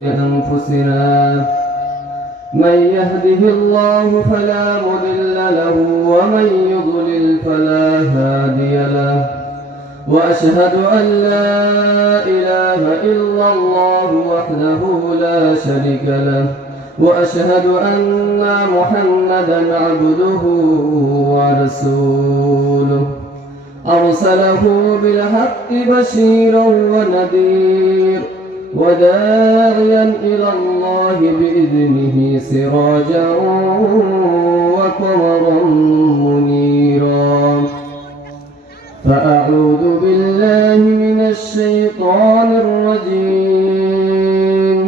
أنفسنا من يهده الله فلا مضل له ومن يضلل فلا هادي له وأشهد أن لا إله إلا الله وحده لا شريك له وأشهد أن محمدا عبده ورسوله أرسله بالحق بشيرا ونذيرا وداعيا إلى الله بإذنه سراجا وقمرا منيرا فأعوذ بالله من الشيطان الرجيم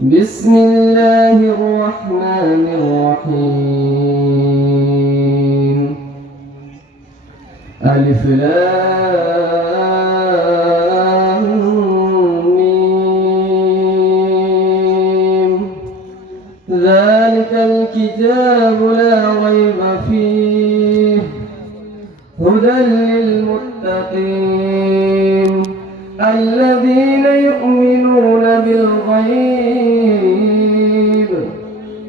بسم الله الرحمن الرحيم ألف لام ميم ذلك الكتاب لا ريب فيه هدى للمتقين الذين يؤمنون بالغيب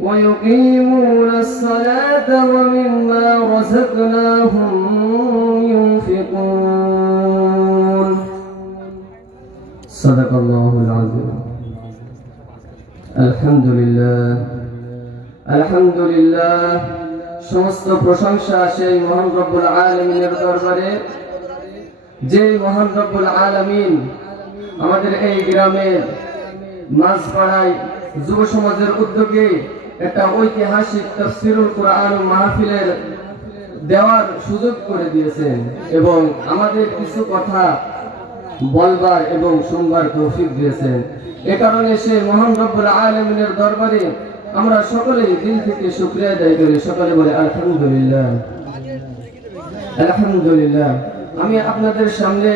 ويقيمون الصلاة ومما رزقناهم ينفقون صدق الله العظيم আলহামদুলিল্লাহ সমস্ত প্রশংসা সেই মহান রব্বুল আলামিনের দরবারে যে মহান রব্বুল আলামিন আমাদের এই গ্রামের মাঝপাড়ায় যুব সমাজের উদ্যোগে একটা ঐতিহাসিক তাফসীরুল কুরআন মাহফিলের দেওয়ার সুযোগ করে দিয়েছেন এবং আমাদের কিছু কথা বলবার এবং শুনবার তৌফিক দিয়েছেন। এ কারণে সেই মহান রব্বুল আলামিনের দরবারে আমরা সকলেই দিল থেকে শুকরিয়া আদায় করি। সকলে বলে আলহামদুলিল্লাহ আলহামদুলিল্লাহ। আমি আপনাদের সামনে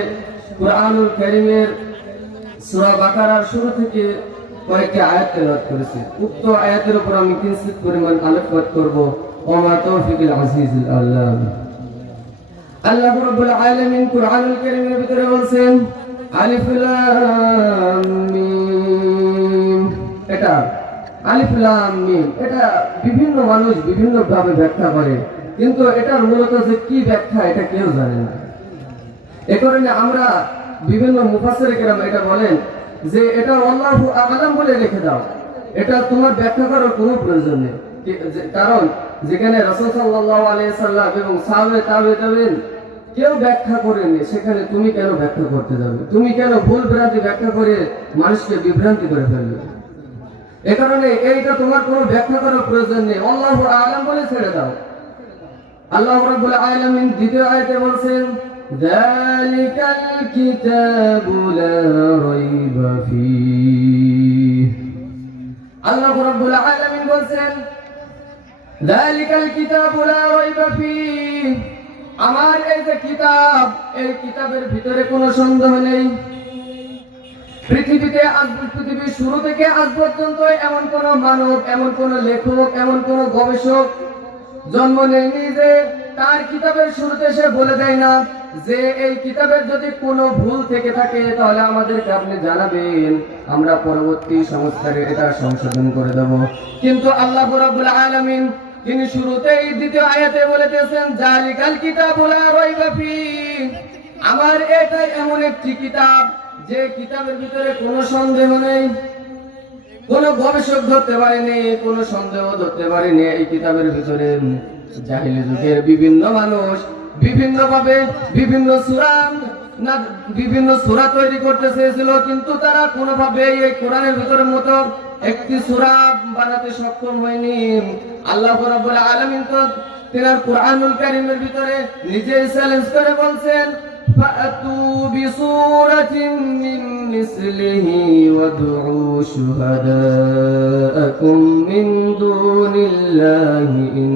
কুরআনুল কারীমের সূরা বাকারার শুরু থেকে কয়েকটি আয়াত তেলাওয়াত করেছি। উক্ত আয়াতের উপর আমি কিঞ্চিত পরিমাণ আলোকপাত করব। ওমা তৌফিকুল আজিজুল আল্লাহ। আল্লাহ রাব্বুল আলামিন কুরআনুল কারীমের ভিতরে বলেন আলিফ লাম মিম। এটা আলিফ লাম মিম এটা বিভিন্ন মানুষ বিভিন্ন ভাবে ব্যাখ্যা করে, কিন্তু এটার মূলত যে কি ব্যাখ্যা এটা কেউ জানে না। এ কারণে আমরা বিভিন্ন মুফাসসির কেরাম এটা বলেন যে এটা আল্লাহু আ'লাম বলে রেখে দাও, এটা তোমার ব্যাখ্যা করার কোনো প্রয়োজন নেই। কারণ যেখানে রাসূল সাল্লাল্লাহু আলাইহি সাল্লাম এবং সাহাবে তাবেঈন কেউ ব্যাখ্যা করেনি, সেখানে তুমি কেন ব্যাখ্যা করতে যাবে? তুমি কেন ভুল ভ্রান্তি ব্যাখ্যা করে মানুষকে বিভ্রান্তি করে ফেলবে? এ কারণে এইটা তোমার কোনো ব্যাখ্যা করার প্রয়োজন নেই, আল্লাহু আ'লাম বলে ছেড়ে দাও। আল্লাহ রাব্বুল আলামিন দ্বিতীয় আয়াতে বলেন যালিকাল কিতাবু লা রাইবা ফীহ। আল্লাহ রাব্বুল আলামিন বলেন যালিকাল কিতাবু লা রাইবা ফীহ, আমার এই যে কিতাব, এই কিতাবের ভিতরে কোনো সন্দেহ নেই। পৃথিবীর শুরু থেকে আজ পর্যন্ত এমন কোন মানব, এমন কোন লেখক, এমন কোন গবেষক জন্ম নেয়নি যে তার কিতাবের শুরুতে সে বলে দেয় না যে এই কিতাবের যদি কোনো ভুল থেকে থাকে তাহলে আমাদেরকে আপনি জানাবেন, আমরা পরবর্তী সংস্কারে এটা সংশোধন করে দেব। কিন্তু আল্লাহ রাব্বুল আলামিন তিনি শুরুতেই দ্বিতীয় আয়াতে বলেছেন যালিকাল কিতাবু লা রাইবা ফীহ, আমার এটাই এমন একটি কিতাব যে কিতাবের ভিতরে কোনো সন্দেহ নেই, কোনো গবেষক ধরতে পারেনি, কোনো সন্দেহ ধরতে পারেনি। এই কিতাবের ভিতরে জাহিলি যুগের বিভিন্ন মানুষ বিভিন্ন ভাবে বিভিন্ন সূরা তৈরি করতে চেয়েছিল, কিন্তু তারা কোনোভাবে এই কোরআনের ভিতরের মতো একটি সূরা বানাতে সক্ষম হয়নি। আল্লাহ রাব্বুল আলামিন তো তিনার কুরআনুল কারীমের ভিতরে নিজেই চ্যালেঞ্জ করে বলছেন ফাতু বিসূরাতিন মিন মিসলিহি ওয়াদউ শুহাদাআকুম মিন দুনিল্লাহি ইন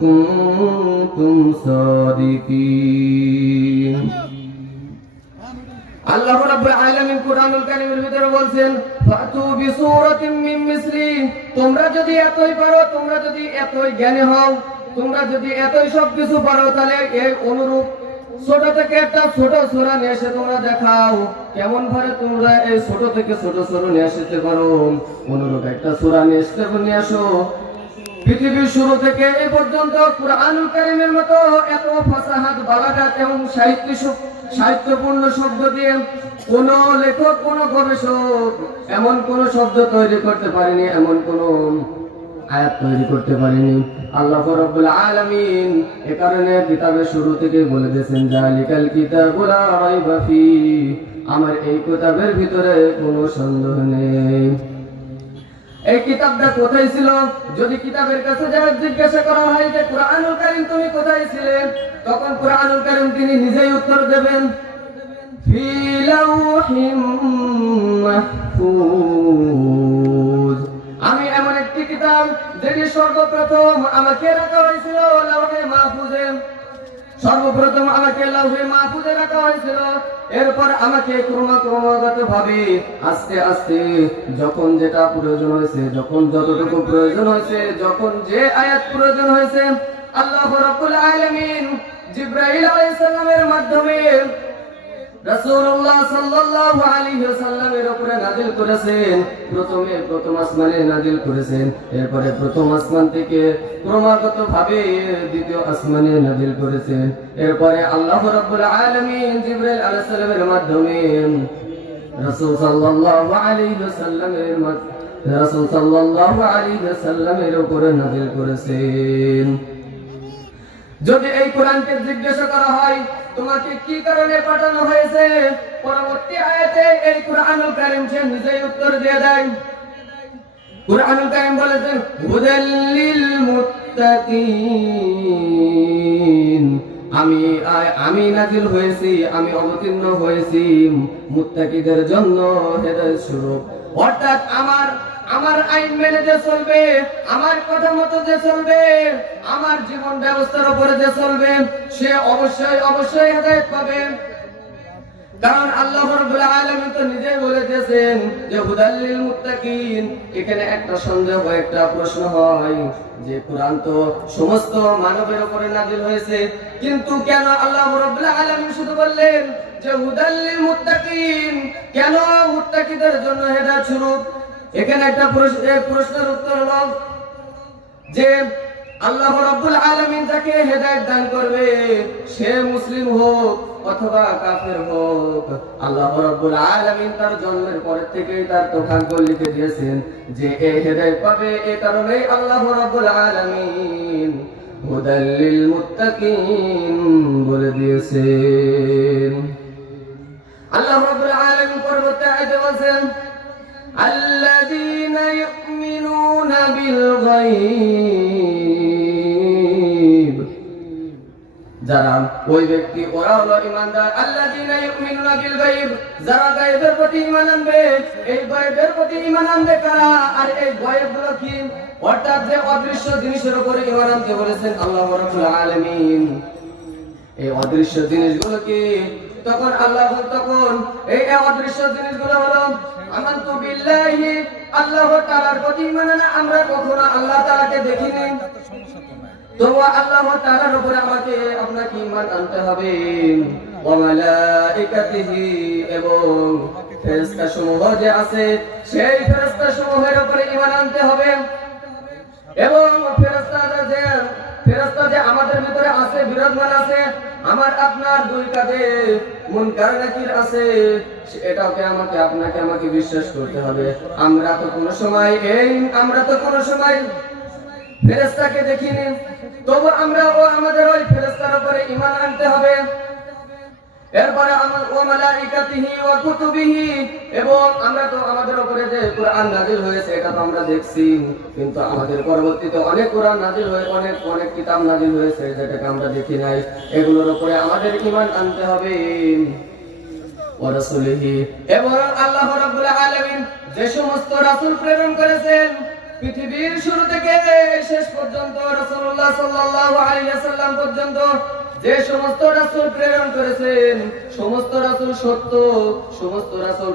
কুনতুম সাদিকিন। আল্লাহ রাব্বুল আলামিন কুরআনুল কারীমের ভিতরে বলেন ফাতু বিসূরাতিন মিন মিসলিহি, তোমরা যদি এতই পারো, তোমরা যদি এতই জ্ঞানী হও, তোমরা যদি এতই সব কিছু পারো, তাহলে এই অনুরূপ ছোট থেকে একটা ছোট সূরা নিয়ে এসে তোমরা দেখাও কেমন ভাবে তোমরা এই ছোট থেকে ছোট সূরা নিয়ে আসতে পারো। অনুরূপ একটা সূরা নিয়ে আসো। পৃথিবীর শুরু থেকে এই পর্যন্ত কুরআনুল কারীমের মতো এত ফাসাহাত বালাগাত এবং সাহিত্যপূর্ণ শব্দ দিয়ে কোন লেখক কোন গবেষক এমন কোন শব্দ তৈরি করতে পারেনি, এমন কোন আয়াত তৈরি করতে পারেনি। আল্লাহ রাব্বুল আলামিন এ কারণে কিতাবের শুরু থেকে বলে দিয়েছেন জালিকাল কিতাবু লা রাইবা ফি, আমার এই কিতাবের ভিতরে কোনো সন্দেহ নেই। এই কিতাবটা কোথায় ছিল? যদি কিতাবের কাছে যা জিজ্ঞাসা করা হয় যে কুরআনুল কারীম তুমি কোথায় ছিলে, তখন কুরআনুল কারীম তিনি নিজেই উত্তর দেবেন ফি লাওহিম মাহফুজ। আমি এমন একটি কিতাব যেটি সর্বপ্রথম আমাকে রাখা হয়েছিল লাওহে মাহফুজে, সর্বপ্রথম আমাকে লাওহে মাহফুজে রাখা হয়েছিল। এরপর আমাকে ক্রমাগত ভাবে আস্তে আস্তে যখন যেটা প্রয়োজন হয়েছে, যখন যতটুকু প্রয়োজন হয়েছে, যখন যে আয়াত প্রয়োজন হয়েছে, আল্লাহ রাব্বুল আলামিন জিবরাইল আলাইহিস সালামের মাধ্যমে রাসূলুল্লাহ সাল্লাল্লাহু আলাইহি ওয়াসাল্লামের উপরে নাযিল করেছেন। প্রথমে প্রথম আসমানে নাযিল করেছেন, এরপরে প্রথম আসমান থেকে ক্রমাগত ভাবে দ্বিতীয় আসমানে নাযিল করেছেন। এরপরে আল্লাহ রাব্বুল আলামিন জিবরাইল আলাইহিস সালামের মাধ্যমে রাসূল সাল্লাল্লাহু আলাইহি ওয়াসাল্লামের উপরে নাযিল করেছেন। যদি এই কোরআনকে জিজ্ঞাসা করা হয় তোমাকে কি কারণে পাঠানো হয়েছে, পরবর্তী আয়াতে এই কুরআনুল কারীম সে নিজেই উত্তর দিয়ে দেয়। কুরআনুল কারীম বলেছেন হুদাল লিল মুত্তাকিন, আমি নাযিল হয়েছি, আমি অবতীর্ণ হয়েছি মুত্তাকিদের জন্য হেদায়েত স্বরূপ। অর্থাৎ আমার আইন মেনে যে চলবে, আমার কথা মতো যে চলবে, আমার জীবন ব্যবস্থার উপরে যে চলবে, সে অবশ্যই হেদায়েত পাবে। কারণ আল্লাহ রাব্বুল আলামিন তো নিজেই বলে দিয়েছেন যে হুদাল লিল মুত্তাকিন। এখানে একটা সন্দেহ, একটা প্রশ্ন হয় যে কোরআন তো সমস্ত মানবের উপরে নাযিল হয়েছে, কিন্তু কেন আল্লাহ রাব্বুল আলামিন শুধু বললেন যে হুদাল লিল মুত্তাকিন, কেন মুত্তাকিদের জন্য হেদায়েত স্বরূপ? এখানে একটা প্রশ্নের উত্তর হলো যে আল্লাহ রাব্বুল আলামিন যাকে হেদায়েত দান করবে, সে মুসলিম হোক অথবা কাফের হোক, আল্লাহ রাব্বুল আলামিন তার জন্মের পর থেকেই তার ভাগ্য লিখে দিয়েছেন যে এই হেদায়েত পাবে। এই কারণে আল্লাহ রাব্বুল আলামিন হুদাল লিল মুত্তাকিন বলে দিয়েছেন। আল্লাহ রাব্বুল আলামিন পরবর্তী আয়াতে বলেন আল্লাযীনা ইউমিনুনা বিল গায়ব, যারা ওই ব্যক্তি ওরা হলো ঈমানদার। আল্লাযীনা ইউমিনুনা বিল গায়ব, যারা গায়বের প্রতি ঈমান আনবে। এই গায়বের প্রতি ঈমান আনবে কারা? আর এই গায়বগুলো কি? অর্থাৎ যে অদৃশ্য জিনিসের উপরে ঈমান আনতে বলেছেন আল্লাহ রাব্বুল আলামিন, এই অদৃশ্য জিনিসগুলো কি? তখন এই অদৃশ্য জিনিসগুলো হলো আমানতু বিল্লাহি, আল্লাহ তাআলার প্রতি ঈমান আনা। আমরা কখনো আল্লাহ তাআলাকে দেখিনি, তবু আল্লাহ তাআলার উপরে আমাকে আপনাকে ঈমান আনতে হবে। ওয়া মালাইকাতিহি, এবং ফেরেশতা সমূহ যে আছে সেই ফেরেশতা সমূহের উপরে ঈমান আনতে হবে। এবং ফেরেশতা যে আমাদের ভিতরে আছে, বিরাজমান আছে, আমার আপনার দুই কাঁধে মুনকার নাকির আছে, এটাকে আপনাকে বিশ্বাস করতে হবে। আমরা তো কোনো সময় ফেরেশতাকে দেখিনি, তবু আমরা আমাদের ওই ফেরেশতার উপরে ঈমান আনতে হবে। এরপরে ওয়া মালাইকাতিহি ওয়া কুতুবিহি, এবং আমরা তো আমাদের উপরে যে কুরআন নাযিল হয়েছে এটা তো আমরা দেখছি, কিন্তু আমাদের পরবর্তীতে অনেক কুরআন নাযিল হয়ে অনেক কিতাব নাযিল হয়েছে যেটাকে আমরা দেখি নাই। এগুলোর উপরে আমাদের ঈমান আনতে হবে। ওয়া রাসূলিহি, এবং আল্লাহ রাব্বুল আলামিন যে সমস্ত রাসূল প্রেরণ করেছেন পৃথিবীর শুরু থেকে শেষ পর্যন্ত, রাসূলুল্লাহ সাল্লাল্লাহু আলাইহি ওয়াসাল্লাম পর্যন্ত যে সমস্ত রাসূল প্রেরণ করেছেন, সমস্ত রাসূল সত্য, সমস্ত রাসূল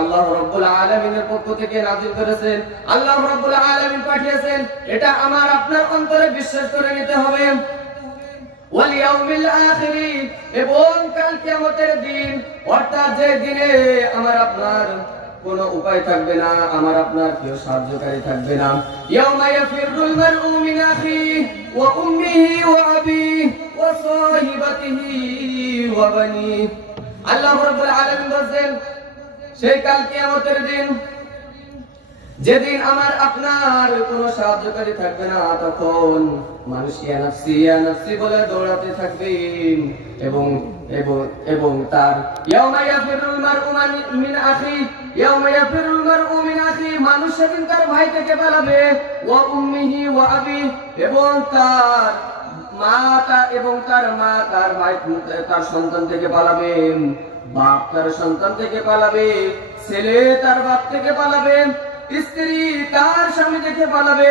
আল্লাহ রাব্বুল আলামিনের পক্ষ থেকে নাযিল করেছেন, আল্লাহ রাব্বুল আলামিন পাঠিয়েছেন। এটা আমার আপনার অন্তরে বিশ্বাস করে নিতে হবে। ওয়াল ইয়াউমিল আখির, এবং কাল কিয়ামতের দিন, অর্থাৎ যে দিনে আমার আপনার কোনো উপায় থাকবে না, আমার আপনার কেউ সাহায্যকারী থাকবে না। ইয়াউমা ইয়াফিরুল মারউ মিন আখিহি ওয়া উম্মিহি ওয়া আবিহি ওয়া সাহিবাতিহি ওয়া বানিহি। আল্লাহ রাব্বুল আলামিন বলেন, সেই কাল কিয়ামতের দিন, যেদিন আমার আপনার কোনো সাহায্যকারী থাকবে না, তখন মানুষ ইয়া নাফসি বলে দৌড়াতে থাকবে, এবং এবং এবং তার ইয়াউমা ইয়াফিরুল মারউ মিন আখি, ইয়াউমা ইয়াফিরুল মারউ মিন আখি, মানুষ সেদিন তার ভাই থেকে পালাবে, ওয়া উম্মিহি ওয়া আবি, এবং তার মা তার ভাই তার সন্তান থেকে পালাবে, বাপ তার সন্তান থেকে পালাবে, ছেলে তার বাপ থেকে পালাবে, স্ত্রী তার স্বামী থেকে পালাবে।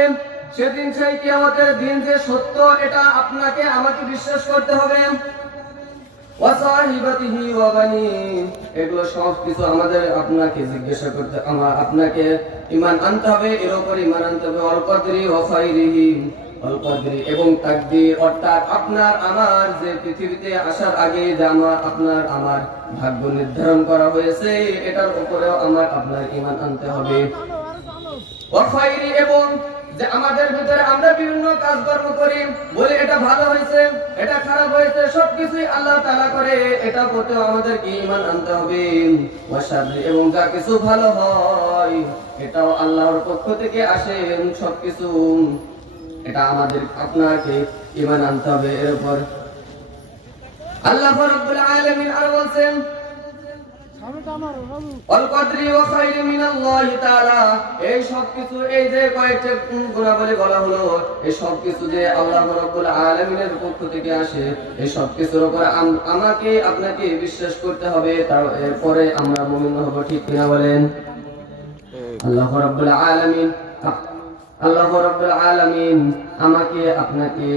সেদিন সেই কিয়ামতের দিন যে সত্য, এটা আপনাকে আমাকে বিশ্বাস করতে হবে। ওয়া সাহিবাতিহি ওয়া বানি, এগুলো সব কিছু আমাদের আপনাকে জিজ্ঞাসা করতে, আপনাকে ঈমান আনতে হবে, এর উপর ঈমান আনতে হবে। ওয়াল কদরি ওয়া খাইরিহি ওয়াল কদরি, এবং তাকদীর, অর্থাৎ আপনার আমার যে পৃথিবীতে আসার আগে যে আমার ভাগ্য নির্ধারণ করা হয়েছে, এটার উপরেও আমার আপনার ঈমান আনতে হবে। ওয়া খাইরি, এবং যে আমাদের ভিতরে আমরা বিভিন্ন কাজকর্ম করি, বলে এটা ভালো হয়েছে, এটা খারাপ হয়েছে, সবকিছুই আল্লাহ তাআলা করে, এটা প্রতিও আমাদেরকে ঈমান আনতে হবে। ওয়া শাররি, এবং যা কিছু ভালো হয় এটাও আল্লাহর পক্ষ থেকে আসে, সবকিছু এটা আমাদের আপনাকে ঈমান আনতে হবে। এর উপর আল্লাহ রাব্বুল আলামিন আর বলেন, ওয়াল কদরি ওয়া খাইরি মিনাল্লাহি তাআলা, এই সব কিছু, এই যে কয়েকটা গুণাবলী বলা হলো, এই সব কিছু যে আল্লাহ রাব্বুল আলামিনের পক্ষ থেকে আসে, এই সব কিছুর উপর আমাকে আপনাকে বিশ্বাস করতে হবে, তারপরে আমরা মুমিন হব, ঠিক কিনা বলেন? আল্লাহ রাব্বুল আলামিন আমাকে আপনাকে